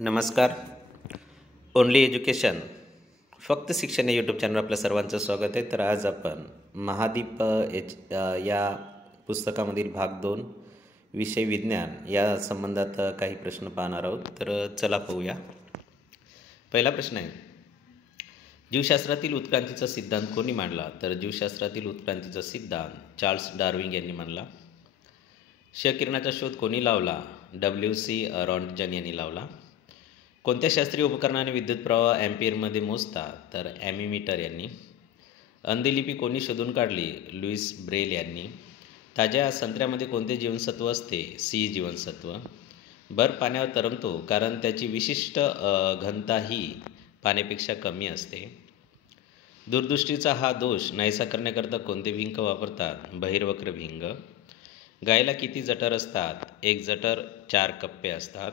नमस्कार. Only education फक्त शिक्षण या यूट्यूब चॅनल आपल्या सर्वांचं स्वागत आहे. तर आज आपण महादीप या पुस्तकामधील भाग 2 विषय विज्ञान या संबंधात काही प्रश्न पाहणार आहोत. तर चला पाहूया. पहिला प्रश्न आहे, जीवशास्त्रातील उत्क्रांतीचा सिद्धांत कोणी मांडला? तर जीवशास्त्रातील उत्क्रांतीचा सिद्धांत चार्ल्स डार्विन यांनी मांडला. क्षकिरणाचा शोध कोणी लावला? W.C. रॉन्टजन यांनी लावला. कोणत्या शास्त्रीय उपकरणाने विद्युत प्रवाह ॲम्पियरमध्ये मोजतात? तर ॲमिमीटर यांनी. अंधलिपी कोणी शोधून काढली? लुईस ब्रेल यांनी. ताज्या संत्र्यामध्ये कोणते जीवनसत्व असते? C जीवनसत्व. बर्फ पाण्यावर तरंगतो कारण त्याची विशिष्ट घनता ही पाण्यापेक्षा कमी असते. दूरदृष्टीचा हा दोष नाहीसा करण्याकरता कोणते भिंग वापरतात? बहिर्वक्र भिंग. गायीला किती जठर असतात? एक जठर 4 कप्पे असतात.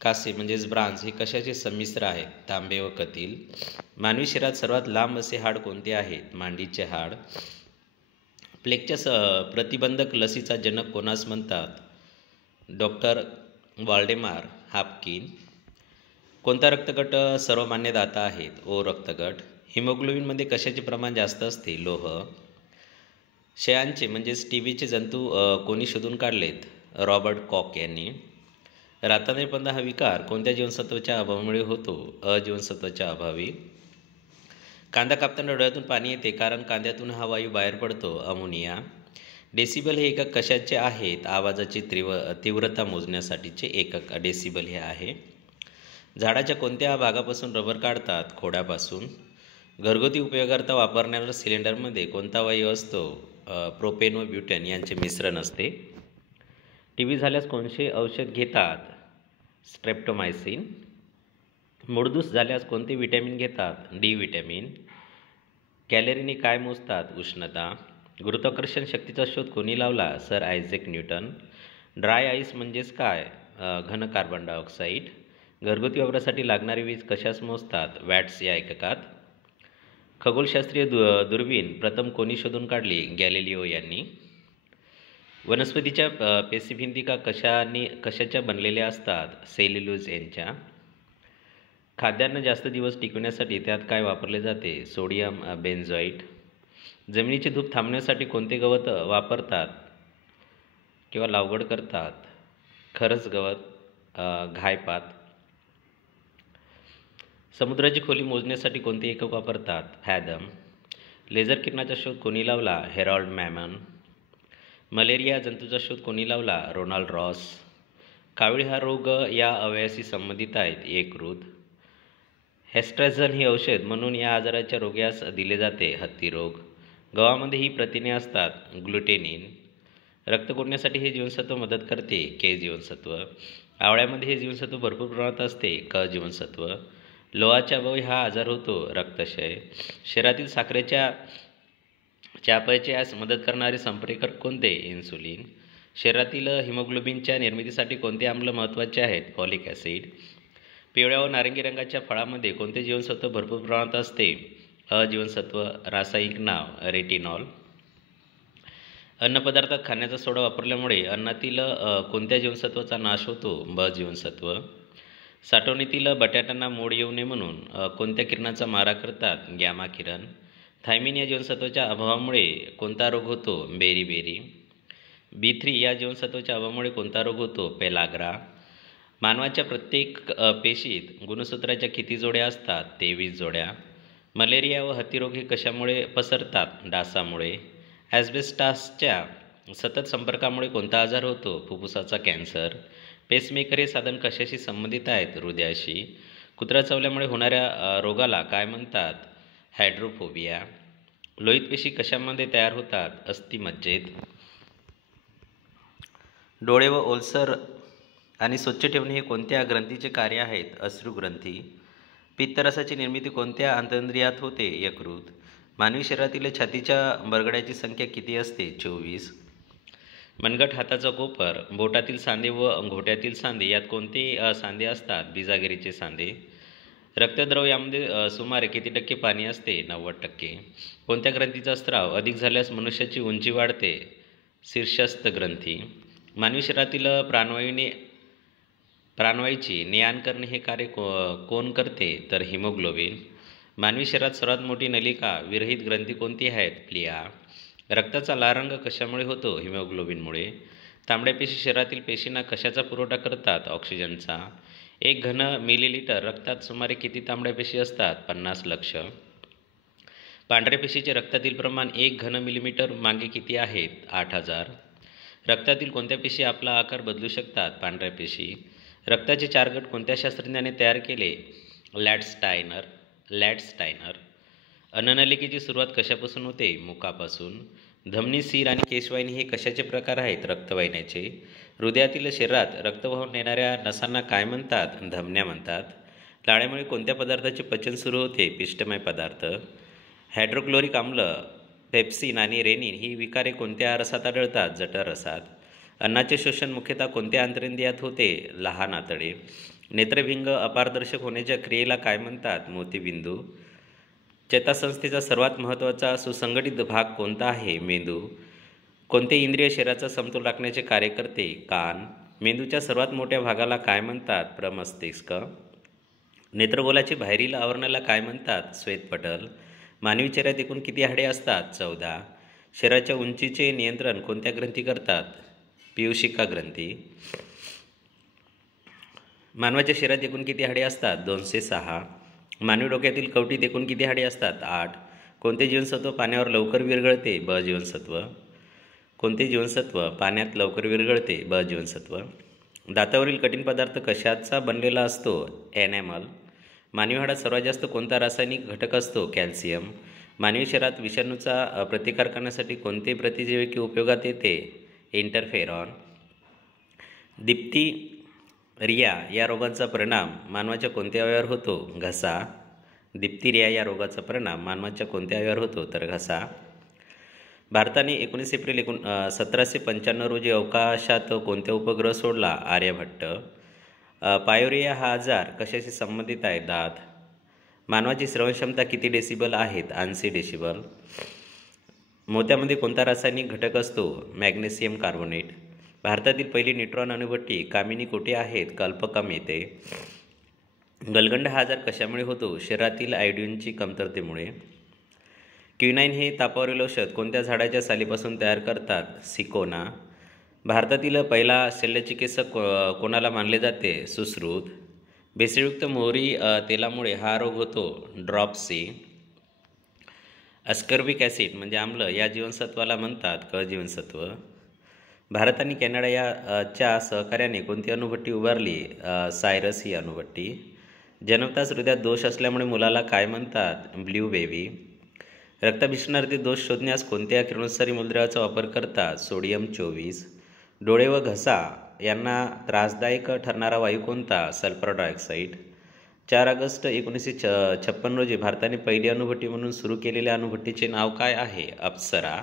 कासे म्हणजेच ब्रांझ हे कशाचे संमिश्र आहेत? तांबे व कथील. मानवी शरीरात सर्वात लांब असे हाड कोणते आहेत? मांडीचे हाड. प्लेगच्या प्रतिबंधक लसीचा जनक कोणास म्हणतात? Doctor Waldemar Haffkine. कोणता रक्तगट सर्वमान्य दाता आहेत? O रक्तगट. हिमोग्लोबिनमध्ये कशाचे प्रमाण जास्त असते? लोह. क्षयांचे म्हणजेच टीबीचे जंतू कोणी शोधून काढलेत? रॉबर्ट कॉक यांनी. रातंधळेपणा हा विकार कोणत्या जीवनसत्वाच्या अभावामुळे होतो? अ जीवनसत्वाच्या अभावी. कांदा कापताना डोळ्यातून पाणी येते कारण कांद्यातून हा वायू बाहेर पडतो? अमोनिया. डेसिबल हे एकक कशाचे आहेत? आवाजाची तीव्रता मोजण्यासाठीचे एकक डेसिबल हे आहे. झाडाच्या कोणत्या भागापासून रबर काढतात? खोडापासून. घरगुती उपयोगाकरता वापरणाऱ्या सिलेंडरमध्ये कोणता वायू असतो? प्रोपेन व ब्युटेन यांचे मिश्रण असते. टीबी झाल्यास कोणते औषध घेतात? स्ट्रेप्टोमायसिन. मूळदूस झाल्यास कोणते विटॅमिन घेतात? D vitamin. कॅलरीने काय मोजतात? उष्णता. गुरुत्वाकर्षण शक्तीचा शोध कोणी लावला? Sir Isaac Newton. Dry ice म्हणजेच काय? घन कार्बन डायऑक्साईड. घरगुती वापरासाठी लागणारी वीज कशास मोजतात? वॅट्स या एककात. खगोलशास्त्रीय दुर्बीण प्रथम कोणी शोधून काढली? गॅलिलिओ यांनी. वनस्पतीच्या पेशीभिंतिका कशाच्या बनलेल्या असतात? सेल्युलोज यांच्या. खाद्यान्न जास्त दिवस टिकवण्यासाठी त्यात काय वापरले जाते? Sodium benzoate. जमिनीची धूप थांबण्यासाठी कोणते गवत वापरतात किंवा लागवड करतात? खरच गवत, घायपात. समुद्राची खोली मोजण्यासाठी कोणते एकक वापरतात? फॅथम. लेझर किरणाचा शोध कोणी लावला? हेरॉल्ड मॅमन. मलेरिया जंतूचा शोध कोणी लावला? Ronald Ross. कावीळ हा रोग या अवयवाशी संबंधित आहेत? यकृत. हेस्ट्रॅझन हे औषध म्हणून या आजाराच्या रोग्यास दिले जाते? हत्तीरोग. गव्हामध्ये ही प्रथिने असतात? ग्लुटेनिन. रक्त गोठण्यासाठी हे जीवनसत्व मदत करते? के जीवनसत्व. आवळ्यामध्ये हे जीवनसत्व भरपूर प्रमाणात असते? क जीवनसत्व. लोहाच्या अभावी हा आजार होतो? रक्तक्षय. शरीरातील साखरेच्या यास मदत करणारे संप्रेरक कोणते? इन्सुलिन. शरीरातील हिमोग्लोबिनच्या निर्मितीसाठी कोणते आम्ल महत्त्वाचे आहेत? Folic acid. पिवळ्या व नारंगी रंगाच्या फळामध्ये कोणते जीवनसत्व भरपूर प्रमाणात असते? अ जीवनसत्व. रासायनिक नाव रेटिनॉल. अन्नपदार्थात खाण्याचा सोडा वापरल्यामुळे अन्नातील कोणत्या जीवनसत्वाचा नाश होतो? ब जीवनसत्व. साठवणीतील बटाट्यांना मोड येऊ नये म्हणून कोणत्या किरणाचा मारा करतात? गॅमा किरण. थायमिन या जीवनसत्वाच्या अभावामुळे कोणता रोग होतो? बेरी. B3 या जीवनसत्वाच्या अभावामुळे कोणता रोग होतो? पेलाग्रा. मानवाच्या प्रत्येक पेशीत गुणसूत्राच्या किती जोड्या असतात? 23 जोड्या. मलेरिया व हत्तीरोग हे कशामुळे पसरतात? डासामुळे. ॲस्बेस्टॉसच्या सतत संपर्कामुळे कोणता आजार होतो? फुफ्फुसाचा कॅन्सर. पेसमेकर हे साधन कशाशी संबंधित आहेत? हृदयाशी. कुत्रा चावल्यामुळे होणाऱ्या रोगाला काय म्हणतात? हायड्रोफोबिया. लोहित पेशी कशामध्ये तयार होतात? अस्थिमज्जेत. डोळे व ओलसर आणि स्वच्छ ठेवणे हे कोणत्या ग्रंथीचे कार्य आहेत? अश्रुग्रंथी. पित्तरसाची निर्मिती कोणत्या अंतरिंद्रियात होते? यकृत. मानवी शरीरातील छातीच्या बरगड्याची संख्या किती असते? 24. मनगट हाताचा कोपर, बोटातील सांधे व घोट्यातील सांधे यात कोणते सांधे असतात? बिजागिरीचे सांधे. रक्तद्रव यामध्ये सुमारे किती टक्के पाणी असते? 90%. कोणत्या ग्रंथीचा स्त्राव अधिक झाल्यास मनुष्याची उंची वाढते? शीर्षस्थ ग्रंथी. मानवी शरीरातील प्राणवायूने प्राणवायूची ने-आण करणे हे कार्य कोण करते? तर हिमोग्लोबिन. मानवी शरीरात सर्वात मोठी नलिका विरहित ग्रंथी कोणती आहेत? प्लिया. रक्ताचा लाल रंग कशामुळे होतो? हिमोग्लोबिनमुळे. तांबड्या पेशी शरीरातील पेशींना कशाचा पुरवठा करतात? ऑक्सिजनचा. 1 घन मिलीलिटर रक्तात सुमारे किती तांबड्या पेशी असतात? 50 लक्ष. पांढऱ्या पेशीचे रक्तातील प्रमाण 1 घन मिलीमीटर मागे किती आहेत? 8000. रक्तातील कोणत्या पेशी आपला आकार बदलू शकतात? पांढऱ्या पेशी. रक्ताचे 4 गट कोणत्या शास्त्रज्ञाने तयार केले? लॅडस्टायनर. अन्ननलिकेची सुरुवात कशापासून होते? मुखापासून. धमनी, सिर आणि केशवाहिनी हे कशाचे प्रकार आहेत? रक्तवाहिन्याचे. हृदयातील शरीरात रक्तवाहून नेणाऱ्या नसांना काय म्हणतात? धमन्या म्हणतात. लाळेमुळे कोणत्या पदार्थाचे पचन सुरू होते? पिष्टमय पदार्थ. हायड्रोक्लोरिक आम्ल, पेप्सिन आणि रेनिन ही विकारे कोणत्या रसात आढळतात? जठररसात. अन्नाचे शोषण मुख्यतः कोणत्या आंतरेंद्रियात होते? लहान आतडे. नेत्रभिंग अपारदर्शक होण्याच्या क्रियेला काय म्हणतात? मोतीबिंदू. चेतासंस्थेचा सर्वात महत्त्वाचा सुसंघटित भाग कोणता आहे? मेंदू. कोणते इंद्रिय शरीराचा समतोल राखण्याचे कार्य करते? कान. मेंदूच्या सर्वात मोठ्या भागाला काय म्हणतात? प्रमस्तिष्क. नेत्रगोलाच्या बाहेरील आवरणाला काय म्हणतात? श्वेतपटल. मानवी शरीरात एकूण किती हाडे असतात? 14. शरीराच्या उंचीचे नियंत्रण कोणत्या ग्रंथी करतात? पीयूषिका ग्रंथी. मानवाच्या शरीरात एकूण किती हाडे असतात? 206. मानवी डोक्यातील कवटीत एकूण किती हाडे असतात? 8. कोणते जीवनसत्व पाण्यावर लवकर विरघळते? ब जीवनसत्व. कोणते जीवनसत्व पाण्यात लवकर विरघळते? ब जीवनसत्व. दातावरील कठीण पदार्थ कशाचा बनलेला असतो? एनॅमल. मानवी हाडात सर्वात जास्त कोणता रासायनिक घटक असतो? कॅल्शियम. मानवी शरीरात विषाणूचा प्रतिकार करण्यासाठी कोणते प्रतिजैविक उपयोगात येते? इंटरफेरॉन. डिप्थिरिया या रोगाचा परिणाम मानवाच्या कोणत्या अवयवावर होतो? घसा. डिप्थिरिया या रोगाचा परिणाम मानवाच्या कोणत्या अवयवावर होतो? तर घसा. भारताने 19 एप्रिल 1795 रोजी अवकाशात कोणता उपग्रह सोडला? आर्यभट्ट. पायोरिया हा आजार कशाशी संबंधित आहे? दात. मानवाची श्रवणक्षमता किती डेसिबल आहेत? 80 डेसिबल. मोत्यामध्ये कोणता रासायनिक घटक असतो? Magnesium carbonate. भारतातील पहिली न्यूट्रॉन अणुभट्टी कामिनी कुठे आहेत? कल्पकम येथे. गलगंड हा आजार कशामुळे होतो? शरीरातील आयोडीनची कमतरतेमुळे. क्विनाईन हे तापावरील औषध कोणत्या झाडाच्या सालीपासून तयार करतात? सिकोना. भारतातील पहिला शल्यचिकित्सक कोणाला मानले जाते? सुश्रुत. भेसळयुक्त मोहरी तेलामुळे हा रोग होतो? ड्रॉपसी. अस्कॉर्बिक ॲसिड म्हणजे आम्ल या जीवनसत्वाला म्हणतात? क जीवनसत्व. भारत आणि कॅनडा याच्या सहकार्याने कोणती अणुभट्टी उभारली? सायरस ही अणुभट्टी. जन्मताच हृदयात दोष असल्यामुळे मुलाला काय म्हणतात? Blue baby. रक्ताभिसरणार्थी दोष शोधण्यास कोणत्या किरणोत्सारी मूलद्रव्याचा वापर करतात? सोडियम 24. डोळे व घसा यांना त्रासदायक ठरणारा वायू कोणता? Sulphur dioxide. 4 ऑगस्ट 1956 रोजी भारताने पहिली अणुभट्टी म्हणून सुरू केलेल्या अणुभट्टीचे नाव काय आहे? अप्सरा.